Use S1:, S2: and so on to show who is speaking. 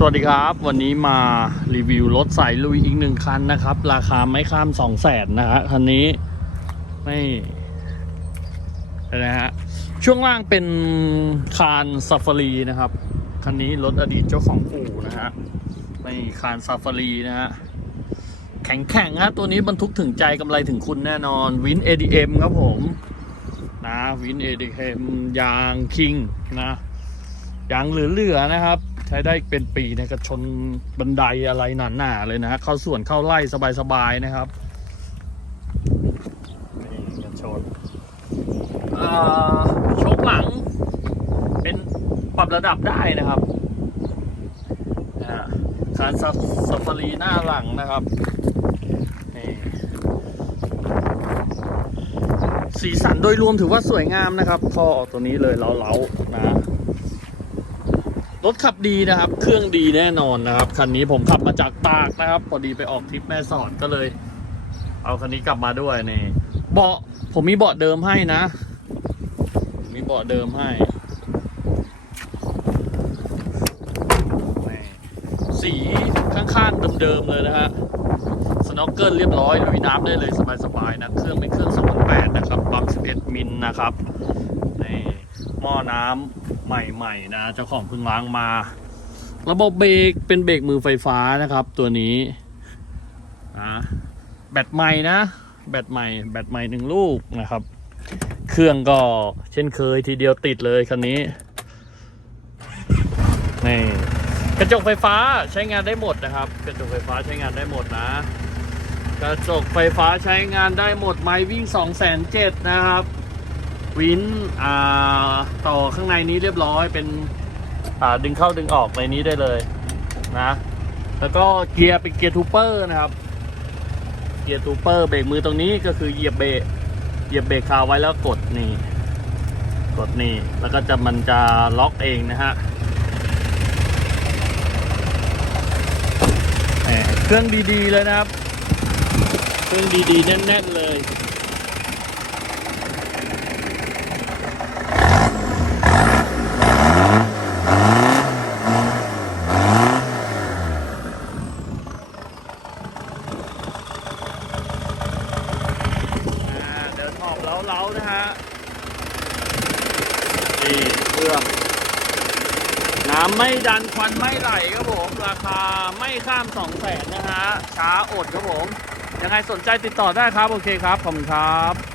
S1: สวัสดีครับ วันนี้มารีวิวรถสายลุยอีกหนึ่งคันนะครับ ราคาไม่ข้ามสองแสนนะฮะคันนี้ไม่นะฮะช่วงล่างเป็นคานซาฟารีนะครับ คันนี้รถอดีตเจ้าของอู่นะฮะไม่คานซาฟารีนะฮะแข็งแข็งฮะตัวนี้บรรทุกถึงใจกำไรถึงคุณแน่นอนวิน ADM ครับผมนะวิน ADM ยางคิงนะยางเหลือๆนะครับ ใช้ได้เป็นปีนะกระชนบันไดอะไรหนาๆเลยนะฮะเข้าส่วนเข้าไล่สบายๆนะครับนี่กระชนอ่าชกหลัง เป็นปรับระดับได้นะครับนะฮะคานซัซาฟารีหน้าหลังนะครับนี่สีสันโดยรวมถือว่าสวยงามนะครับข้อตัวนี้เลยเล้าๆนะ รถขับดีนะครับ เครื่องดีแน่นอนนะครับ คันนี้ผมขับมาจากตากนะครับ พอดีไปออกทริปแม่สอดก็เลย เอาคันนี้กลับมาด้วยนี่เบาะผมมีเบาะเดิมให้นะมีเบาะเดิมให้สีข้างๆเดิมๆเลยนะฮะสโนว์เกิลเรียบร้อยลุยน้ำได้เลยสบายๆนะ เครื่องเป็นเครื่อง 2.8 นะครับปั๊ม11 มิลนะครับนี่ หม้อน้ำใหม่ๆนะเจ้าของเพิ่งล้างมา ระบบเบรกเป็นเบรกมือไฟฟ้านะครับ ตัวนี้นะแบตใหม่นะแบตใหม่ แบตใหม่หนึ่งลูกนะครับ เครื่องก็เช่นเคยทีเดียวติดเลยคันนี้นี่กระจกไฟฟ้าใช้งานได้หมดนะครับ กระจกไฟฟ้าใช้งานได้หมดนะ กระจกไฟฟ้าใช้งานได้หมดไม้วิ่ง2 0 0 0 0 0นะครับ วินต่อข้างในนี้เรียบร้อยเป็นดึงเข้าดึงออกในนี้ได้เลยนะ แล้วก็เกียร์เป็นเกียร์ทูเปอร์นะครับ เกียร์ทูเปอร์เบรกมือตรงนี้ก็คือเหยียบเบรกเหยียบเบรกคาไว้แล้วกดนี่ กดนี่แล้วก็จะมันจะล็อกเองนะฮะเครื่องดีๆเลยนะครับ เครื่องดีๆแน่นๆเลย อ่าเดิ นออกเล้าๆนะฮะนี่เครื่องน้ำไม่ดันควันไม่ไหลครับผม ราคาไม่ข้าม2 0 0แสนนะฮะช้าอดครับผม ยังไงสนใจติดต่อได้ครับ โอเคครับ ขอบคุณครับ